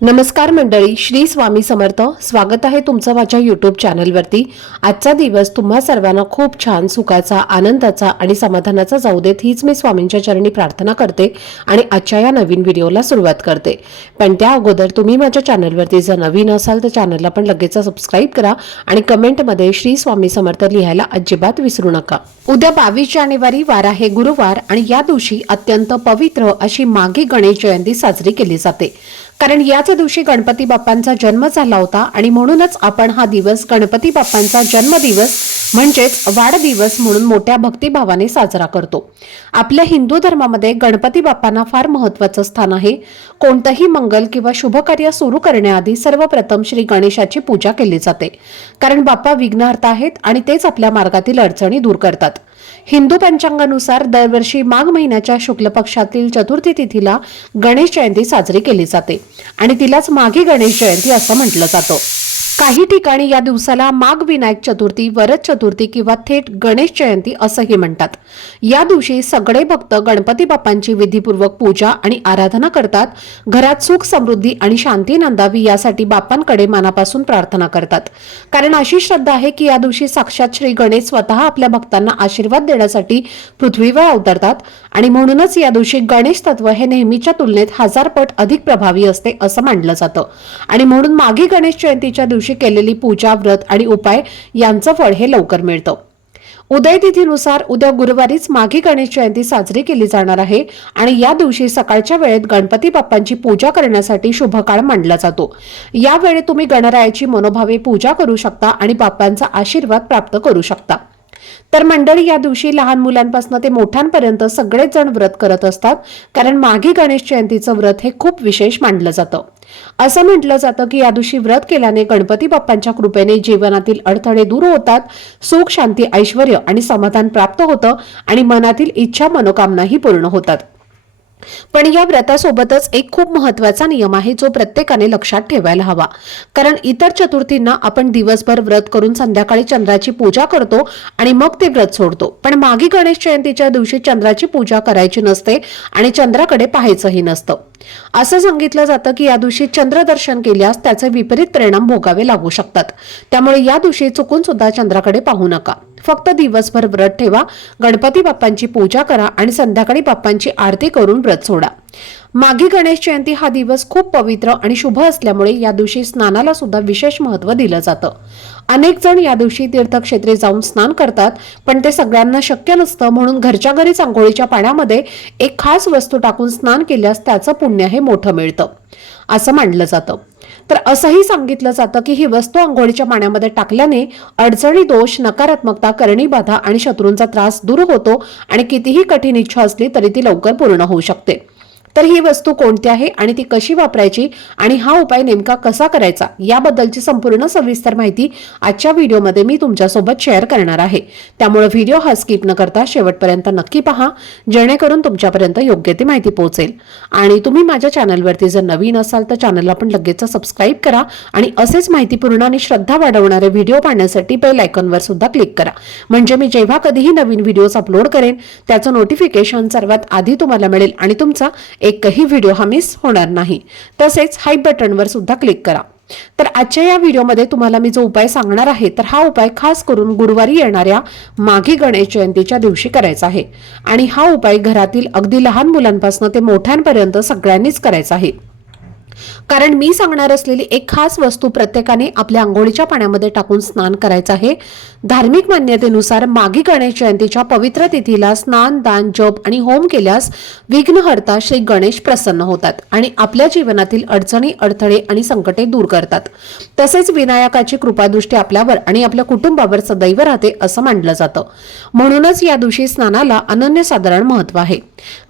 नमस्कार मंडळी श्री स्वामी समर्थ. स्वागत आहे तुमचं माझ्या यूट्यूब चॅनलवरती आजचा दिवस तुम्हा सर्वांना खूप छान सुखाचा आनंदाचा आणि समाधानाचा जाऊ देत हीच मी स्वामींच्या चरणी प्रार्थना करते आणि आजच्या या नवीन व्हिडिओला सुरुवात करते. पण त्या अगोदर तुम्ही माझ्या चॅनलवरती जर नवीन असाल तर चॅनलला पण लगेच सबस्क्राईब करा आणि कमेंटमध्ये श्री स्वामी समर्थ लिहायला अजिबात विसरू नका. उद्या बावीस जानेवारी वार आहे गुरुवार आणि या दिवशी अत्यंत पवित्र अशी माघी गणेश जयंती साजरी केली जाते. कारण याच दिवशी गणपती बाप्पांचा जन्म झाला होता आणि म्हणूनच आपण हा दिवस गणपती बाप्पांचा जन्मदिवस म्हणजेच वाढदिवस म्हणून मोठ्या भक्तिभावाने साजरा करतो. आपल्या हिंदू धर्मामध्ये गणपती बाप्पांना फार महत्वाचं स्थान आहे. कोणतंही मंगल किंवा शुभ कार्य सुरू करण्याआधी सर्वप्रथम श्री गणेशाची पूजा केली जाते. कारण बाप्पा विघ्नहर्ता आहेत आणि तेच आपल्या मार्गातील अडचणी दूर करतात. हिंदू पंचांगानुसार दरवर्षी माघ महिन्याच्या शुक्ल पक्षातील चतुर्थी तिथीला गणेश जयंती साजरी केली जाते आणि तिलाच माघी गणेश जयंती असं म्हटलं जातं. काही ठिकाणी या दिवसाला माघ विनायक चतुर्थी वरद चतुर्थी किंवा थेट गणेश जयंती असंही म्हणतात. या दिवशी सगळे भक्त गणपती बाप्पांची विधीपूर्वक पूजा आणि आराधना करतात. घरात सुख समृद्धी आणि शांती नांदावी यासाठी बाप्पांकडे मनापासून प्रार्थना करतात. कारण अशी श्रद्धा आहे की या दिवशी साक्षात श्री गणेश स्वतः आपल्या भक्तांना आशीर्वाद देण्यासाठी पृथ्वीवर अवतरतात आणि म्हणूनच या दिवशी गणेश तत्व हे नेहमीच्या तुलनेत हजार पट अधिक प्रभावी असते असं मानलं जातं. आणि म्हणून मागे गणेश जयंतीच्या दिवशी केलेली पूजा व्रत आणि उपाय यांचं फळ हे लवकर मिळतं. उदय तिथीनुसार उद्या गुरुवारीच माघी गणेश जयंती साजरी केली जाणार आहे आणि या दिवशी सकाळच्या वेळेत गणपती बाप्पांची पूजा करण्यासाठी शुभ काळ मानला जातो. यावेळी तुम्ही गणरायाची मनोभावे पूजा करू शकता आणि बाप्पांचा आशीर्वाद प्राप्त करू शकता. तर मंडळी या दिवशी लहान मुलांपासून ते मोठ्यांपर्यंत सगळेच जण व्रत करत असतात कारण माघी गणेश जयंतीचं व्रत हे खूप विशेष मानलं जातं. असं म्हटलं जातं की या दिवशी व्रत केल्याने गणपती बाप्पांच्या कृपेने जीवनातील अडथळे दूर होतात सुख शांती ऐश्वर आणि समाधान प्राप्त होतं आणि मनातील इच्छा मनोकामनाही पूर्ण होतात. पण या व्रतासोबतच एक खूप महत्त्वाचा नियम आहे जो प्रत्येकाने लक्षात ठेवायला हवा. कारण इतर चतुर्थींना आपण दिवसभर व्रत करून संध्याकाळी चंद्राची पूजा करतो आणि मग ते व्रत सोडतो. पण मागे गणेश जयंतीच्या दिवशी चंद्राची पूजा करायची नसते आणि चंद्राकडे पाहायचंही नसतं. असं सांगितलं जातं की या दिवशी चंद्रदर्शन केल्यास त्याचे विपरीत परिणाम भोगावे लागू शकतात. त्यामुळे या दिवशी चुकून सुद्धा चंद्राकडे पाहू नका. फक्त दिवसभर व्रत ठेवा गणपती बाप्पांची पूजा करा आणि संध्याकाळी बाप्पांची आरती करून व्रत सोडा. माघी गणेश जयंती हा दिवस खूप पवित्र आणि शुभ असल्यामुळे या दिवशी स्नानाला सुद्धा विशेष महत्त्व दिलं जातं. अनेक जण या दिवशी तीर्थक्षेत्रे जाऊन स्नान करतात पण ते सगळ्यांना शक्य नसतं म्हणून घरच्या घरीच आंघोळीच्या पाण्यामध्ये एक खास वस्तू टाकून स्नान केल्यास त्याचं पुण्य हे मोठं मिळतं असं मानलं जातं. तर असंही सांगितलं जातं की ही वस्तू आंघोळीच्या पाण्यामध्ये टाकल्याने अडचणी दोष नकारात्मकता करणी बाधा आणि शत्रूंचा त्रास दूर होतो आणि कितीही कठीण इच्छा असली तरी ती लवकर पूर्ण होऊ शकते. तर ही वस्तू कोणती आहे आणि ती कशी वापरायची आणि हा उपाय नेमका कसा करायचा याबद्दलची संपूर्ण सविस्तर माहिती आजच्या व्हिडिओमध्ये मी तुमच्यासोबत शेअर करणार आहे. त्यामुळे व्हिडिओ हा स्किप न करता शेवटपर्यंत नक्की पहा जेणेकरून तुमच्यापर्यंत योग्य ती माहिती पोहोचेल. आणि तुम्ही माझ्या चॅनलवरती जर नवीन असाल तर चॅनलला पण लगेच सबस्क्राईब करा आणि असेच माहितीपूर्ण आणि श्रद्धा वाढवणारे व्हिडिओ पाहण्यासाठी बेल आयकॉनवर सुद्धा क्लिक करा. म्हणजे मी जेव्हा कधीही नवीन व्हिडिओज अपलोड करेन त्याचं नोटिफिकेशन सर्वात आधी तुम्हाला मिळेल आणि तुमचा एकही व्हिडिओ हा मिस होणार नाही. तसेच हाय बटनवर सुद्धा क्लिक करा. तर आजच्या या व्हिडिओमध्ये तुम्हाला मी जो उपाय सांगणार आहे तर हा उपाय खास करून गुरुवारी येणाऱ्या माघी गणेश जयंतीच्या दिवशी करायचा आहे. आणि हा उपाय घरातील अगदी लहान मुलांपासून ते मोठ्यांपर्यंत सगळ्यांनीच करायचा आहे. कारण मी सांगणार असलेली एक खास वस्तू प्रत्येकाने आपल्या आंघोळीच्या पाण्यामध्ये टाकून स्नान करायचं आहे. धार्मिक मान्यतेनुसार मागी गणेश जयंतीच्या पवित्र तिथीला स्नान दान जप आणि होम केल्यास विघ्नहर्ता श्री गणेश प्रसन्न होतात आणि आपल्या जीवनातील अडचणी अडथळे आणि संकटे दूर करतात. तसेच विनायकाची कृपादृष्टी आपल्यावर आणि आपल्या कुटुंबावर सदैव राहते असं मानलं जातं. म्हणूनच या दिवशी स्नानाला अनन्यसाधारण महत्त्व आहे.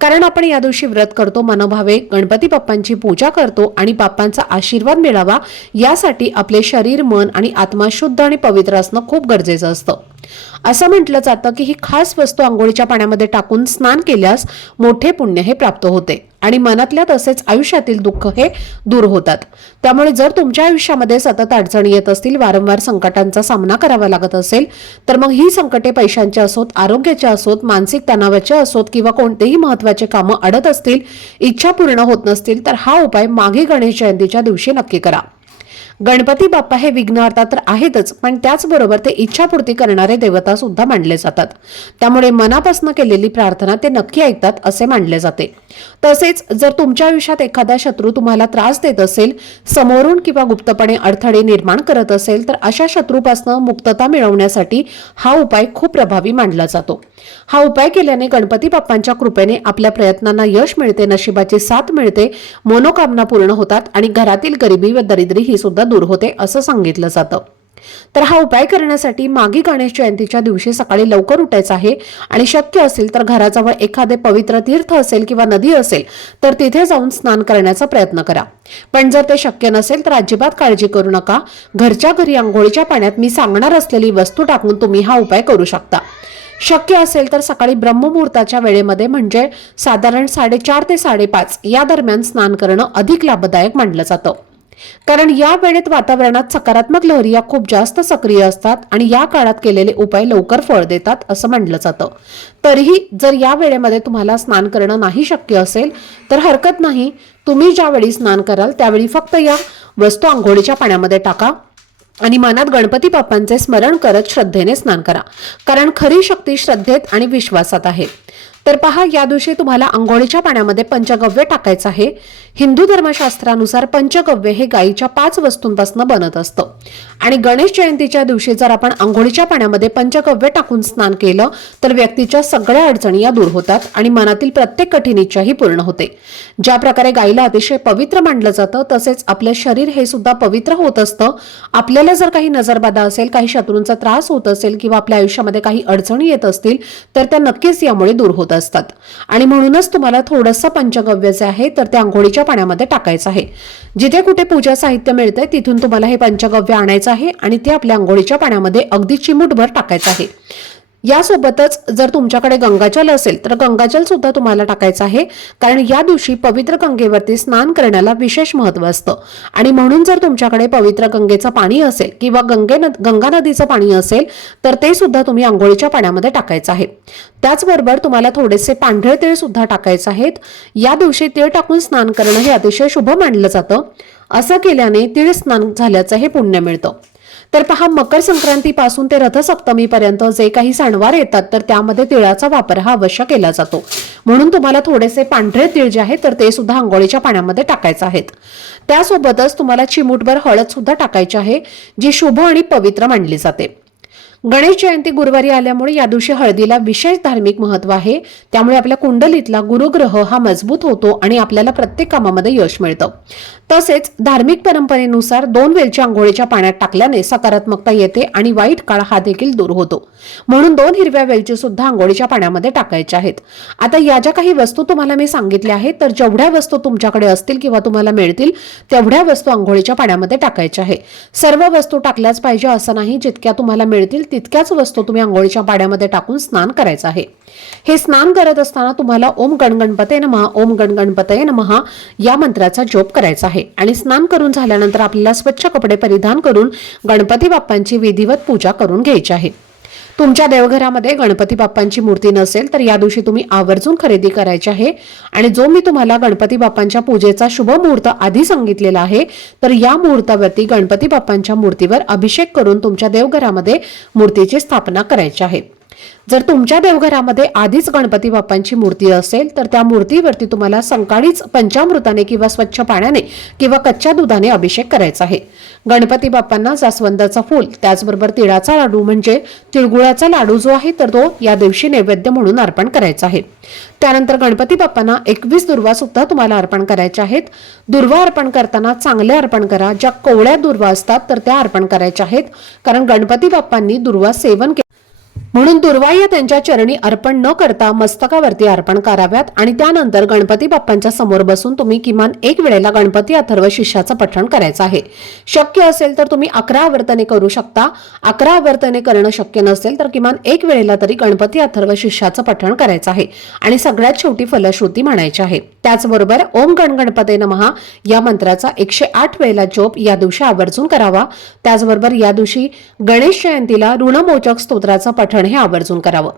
कारण आपण या दिवशी व्रत करतो मनोभावे गणपती बाप्पांची पूजा करतो आणि बाप्पांचा आशीर्वाद मिळावा यासाठी आपले शरीर मन आणि आत्मा शुद्ध आणि पवित्र असणं खूप गरजेचं असतं. असं म्हटलं जातं की ही खास वस्तू आंघोळीच्या पाण्यामध्ये टाकून स्नान केल्यास मोठे पुण्य हे प्राप्त होते आणि मनातल्या तसेच आयुष्यातील दुःख हे दूर होतात. त्यामुळे जर तुमच्या आयुष्यामध्ये सतत अडचणी येत असतील वारंवार संकटांचा सामना करावा लागत असेल तर मग ही संकटे पैशांची असोत आरोग्याची असोत मानसिक तणावाचे असोत किंवा कोणतेही महत्त्वाचे कामं अडत असतील इच्छा पूर्ण होत नसतील तर हा उपाय मागे गणेश जयंतीच्या दिवशी नक्की करा. गणपती बाप्पा हे विघ्नहर्ता तर आहेतच पण त्याचबरोबर ते इच्छापूर्ती करणारे देवता सुद्धा मानले जातात. त्यामुळे मनापासून केलेली प्रार्थना ते नक्की ऐकतात असे मानले जाते. तसेच जर तुमच्या आयुष्यात एखादा शत्रू तुम्हाला त्रास देत असेल समोरून किंवा गुप्तपणे अडथळे निर्माण करत असेल तर अशा शत्रूपासून मुक्तता मिळवण्यासाठी हा उपाय खूप प्रभावी मानला जातो. हा उपाय केल्याने गणपती बाप्पांच्या कृपेने आपल्या प्रयत्नांना यश मिळते नशिबाची साथ मिळते मनोकामना पूर्ण होतात आणि घरातील गरिबी व दरिद्री ही सुद्धा दूर होते असं सांगितलं जातं. तर हा उपाय करण्यासाठी मागी गणेश जयंतीच्या दिवशी सकाळी लवकर उठायचं आहे आणि शक्य असेल तर घराजवळ एखादे पवित्र तीर्थ असेल किंवा नदी असेल तर तिथे जाऊन स्नान करण्याचा प्रयत्न करा. पण जर ते शक्य नसेल तर अजिबात काळजी करू नका. घरच्या घरी आंघोळीच्या पाण्यात मी सांगणार असलेली वस्तू टाकून तुम्ही हा उपाय करू शकता. शक्य असेल तर सकाळी ब्रह्ममुहूर्ताच्या वेळेमध्ये म्हणजे साधारण साडेचार ते साडेपाच या दरम्यान स्नान करणं अधिक लाभदायक मानलं जातं. कारण या वेळेत वातावरणात सकारात्मक लहरी या खूप जास्त सक्रिय असतात आणि या काळात केलेले उपाय लवकर फळ देतात असं म्हटलं जातं. तरीही जर या वेळेमध्ये तुम्हाला स्नान करणं नाही शक्य असेल तर हरकत नाही. तुम्ही ज्यावेळी स्नान कराल त्यावेळी फक्त या वस्तू आंघोळीच्या पाण्यामध्ये टाका. आणि मनात गणपती बाप्पांचे स्मरण करत श्रद्धेने स्नान करा. कारण खरी शक्ती श्रद्धेत आणि विश्वासात आहे. तर पहा या दिवशी तुम्हाला आंघोळीच्या पाण्यामध्ये पंचगव्य टाकायचं आहे. हिंदू धर्मशास्त्रानुसार पंचगव्य हे गायीच्या पाच वस्तूंपासून बनत असतं. आणि गणेश जयंतीच्या दिवशी जर आपण आंघोळीच्या पाण्यामध्ये पंचगव्य टाकून स्नान केलं तर व्यक्तीच्या सगळ्या अडचणी या दूर होतात आणि मनातील प्रत्येक कठीण इच्छाही पूर्ण होते. ज्या प्रकारे गायीला अतिशय पवित्र मानलं जातं तसेच आपलं शरीर हे सुद्धा पवित्र होत असतं. आपल्याला जर काही नजरबाधा असेल काही शत्रूंचा त्रास होत असेल किंवा आपल्या आयुष्यामध्ये काही अडचणी येत असतील तर त्या नक्कीच यामुळे दूर होतात असतात. आणि म्हणूनच तुम्हाला थोडंसं पंचगव्य जे आहे तर ते आंघोळीच्या पाण्यामध्ये टाकायचं आहे. जिथे कुठे पूजा साहित्य मिळतंय तिथून तुम्हाला हे पंचगव्य आणायचं आहे आणि ते आपल्या आंघोळीच्या पाण्यामध्ये अगदी चिमूटभर टाकायचं आहे. यासोबतच जर तुमच्याकडे गंगाजल असेल तर गंगाजल सुद्धा तुम्हाला टाकायचं आहे. कारण या दिवशी पवित्र गंगेवरती स्नान करण्याला विशेष महत्त्व असतं. आणि म्हणून जर तुमच्याकडे पवित्र गंगेचं पाणी असेल किंवा गंगे गंगा नदीचं पाणी असेल तर ते सुद्धा तुम्ही आंघोळीच्या पाण्यामध्ये टाकायचं आहे. त्याचबरोबर तुम्हाला थोडेसे पांढरे तीळ सुद्धा टाकायचे आहेत. या दिवशी तीळ टाकून स्नान करणं हे अतिशय शुभ मानलं जातं. असं केल्याने तीळ स्नान झाल्याचं हे पुण्य मिळतं. तर पहा मकर संक्रांतीपासून ते रथसप्तमीपर्यंत जे काही सणवार येतात तर त्यामध्ये तिळाचा वापर हा अवश्य केला जातो. म्हणून तुम्हाला थोडेसे पांढरे तिळ जे आहेत तर ते सुद्धा आंघोळीच्या पाण्यामध्ये टाकायचे आहेत. त्यासोबतच तुम्हाला चिमूटभर हळद सुद्धा टाकायची आहे जी शुभ आणि पवित्र मानली जाते. गणेश जयंती गुरुवारी आल्यामुळे या दिवशी हळदीला विशेष धार्मिक महत्त्व आहे. त्यामुळे आपल्या कुंडलीतला गुरुग्रह हा मजबूत होतो आणि आपल्याला प्रत्येक कामामध्ये यश मिळतं. तसेच धार्मिक परंपरेनुसार दोन वेलच्या आंघोळीच्या पाण्यात टाकल्याने सकारात्मकता येते आणि वाईट काळ हा देखील दूर होतो. म्हणून दोन हिरव्या वेलची सुद्धा आंघोळीच्या पाण्यामध्ये टाकायच्या आहेत. आता या ज्या काही वस्तू तुम्हाला मी सांगितल्या आहेत तर जेवढ्या वस्तू तुमच्याकडे असतील किंवा तुम्हाला मिळतील तेवढ्या वस्तू आंघोळीच्या पाण्यामध्ये टाकायच्या आहे सर्व वस्तू टाकल्याच पाहिजे असं नाही जितक्या तुम्हाला मिळतील तितक्याच वस्तू तुम्ही आंघोळीच्या पाण्यामध्ये टाकून स्नान करायचं आहे. हे स्नान करत असताना तुम्हाला ओम गणगणपते नमहा ओम गणगणपते नमहा या मंत्राचा जोप करायचा आहे. आणि स्नान करून झाल्यानंतर आपल्याला स्वच्छ कपडे परिधान करून गणपती बाप्पांची विधिवत पूजा करून घ्यायची आहे. तुमच्या देवघरामध्ये गणपती बाप्पांची मूर्ती नसेल तर या दिवशी तुम्ही आवर्जून खरेदी करायची आहे. आणि जो मी तुम्हाला गणपती बाप्पांच्या पूजेचा शुभ मुहूर्त आधी सांगितलेला आहे तर या मुहूर्तावरती गणपती बाप्पांच्या मूर्तीवर अभिषेक करून तुमच्या देवघरामध्ये मूर्तीची स्थापना करायची आहे. जर तुमच्या देवघरामध्ये आधीच गणपती बाप्पांची मूर्ती असेल तर त्या मूर्तीवरती तुम्हाला सकाळीच पंचामृताने किंवा स्वच्छ पाण्याने किंवा कच्च्या दुधाने अभिषेक करायचा आहे. गणपती बाप्पांना जास्वंदाचा फूल त्याचबरोबर तिळाचा लाडू म्हणजे तिळगुळाचा लाडू जो आहे तर तो या दिवशी नैवेद्य म्हणून अर्पण करायचा आहे. त्यानंतर गणपती बाप्पांना एकवीस दुर्वा सुद्धा तुम्हाला अर्पण करायच्या आहेत. दुर्वा अर्पण करताना चांगल्या अर्पण करा. ज्या कोवळ्या दुर्वा असतात तर त्या अर्पण करायच्या आहेत. कारण गणपती बाप्पांनी दुर्वा सेवन म्हणून दुर्वाह्य त्यांच्या चरणी अर्पण न करता मस्तकावरती अर्पण कराव्यात आणि त्यानंतर गणपती बाप्पांच्या समोर बसून तुम्ही किमान एक वेळेला गणपती अथर्व शिष्याचं पठण करायचं आहे. शक्य असेल तर तुम्ही अकरा आवर्तने करू शकता. अकरा आवर्तने करणं शक्य नसेल तर किमान एक वेळेला तरी गणपती अथर्व शिष्याचं पठण करायचं आहे. आणि सगळ्यात शेवटी फलश्रुती म्हणायची आहे. त्याचबरोबर ओम गण गणपते नमहा या मंत्राचा एकशे आठ वेळेला जोप या दिवशी आवर्जून करावा. त्याचबरोबर या दिवशी गणेश जयंतीला ऋणमोचक स्तोत्राचं पठण हे आवर्जून करावं.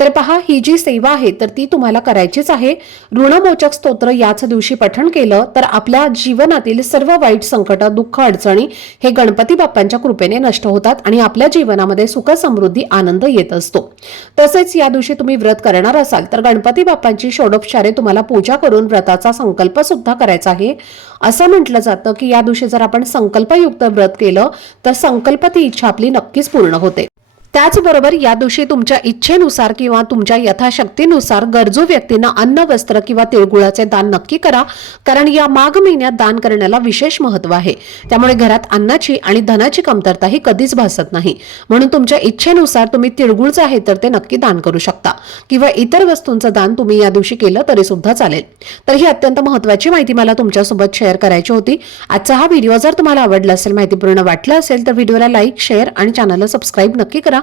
तर पहा ही जी सेवा आहे तर ती तुम्हाला करायचीच आहे. ऋणमोचक स्तोत्र याच दिवशी पठण केलं तर आपल्या जीवनातील सर्व वाईट संकट दुःख अडचणी हे गणपती बाप्पांच्या कृपेने नष्ट होतात आणि आपल्या जीवनामध्ये सुख समृद्धी आनंद येत असतो. तसेच या दिवशी तुम्ही व्रत करणार असाल तर गणपती बाप्पांची षोडोपचारे तुम्हाला पूजा करून व्रताचा संकल्प सुद्धा करायचा आहे. असं म्हटलं जातं की या दिवशी जर आपण संकल्पयुक्त व्रत केलं तर संकल्प ती इच्छा आपली नक्कीच पूर्ण होते. त्याचबरोबर या दिवशी तुमच्या इच्छेनुसार किंवा तुमच्या यथाशक्तीनुसार गरजू व्यक्तींना अन्न वस्त्र किंवा तिळगुळाचे दान नक्की करा. कारण या माघ महिन्यात दान करण्याला विशेष महत्त्व आहे. त्यामुळे घरात अन्नाची आणि धनाची कमतरता ही कधीच भासत नाही. म्हणून तुमच्या इच्छेनुसार तुम्ही तिळगुळचं आहे तर ते नक्की दान करू शकता. किंवा इतर वस्तूंचं दान तुम्ही या दिवशी केलं तरी सुद्धा चालेल. तर ही अत्यंत महत्वाची माहिती मला तुमच्यासोबत शेअर करायची होती. आजचा हा व्हिडिओ जर तुम्हाला आवडला असेल माहितीपूर्ण वाटलं असेल तर व्हिडिओला लाईक शेअर आणि चॅनलला सबस्क्राईब नक्की करा.